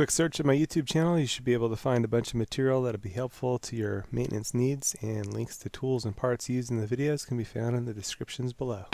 quick search of my YouTube channel, you should be able to find a bunch of material that'll be helpful to your maintenance needs, and links to tools and parts used in the videos can be found in the descriptions below.